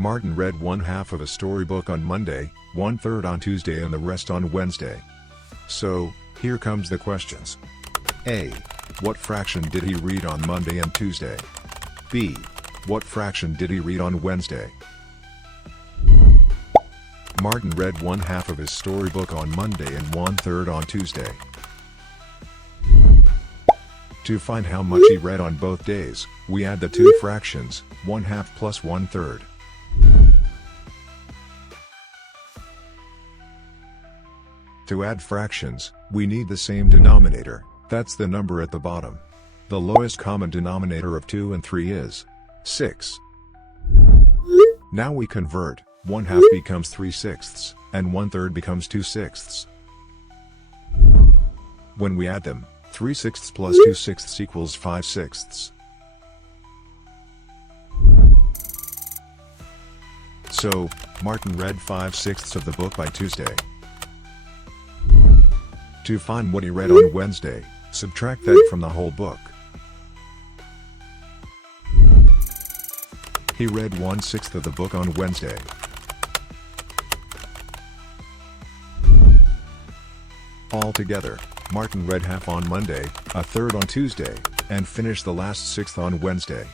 Martin read one half of a storybook on Monday, 1/3 on Tuesday and the rest on Wednesday. So, here comes the questions. A. What fraction did he read on Monday and Tuesday? B. What fraction did he read on Wednesday? Martin read one half of his storybook on Monday and 1/3 on Tuesday. To find how much he read on both days, we add the two fractions, 1/2 plus 1/3. To add fractions, we need the same denominator, that's the number at the bottom. The lowest common denominator of 2 and 3 is 6. Now we convert, 1/2 becomes 3/6, and 1/3 becomes 2/6. When we add them, 3/6 plus 2/6 equals 5/6. So, Martin read 5/6 of the book by Tuesday. To find what he read on Wednesday, subtract that from the whole book. He read 1/6 of the book on Wednesday. Altogether, Martin read half on Monday, 1/3 on Tuesday, and finished the last 1/6 on Wednesday.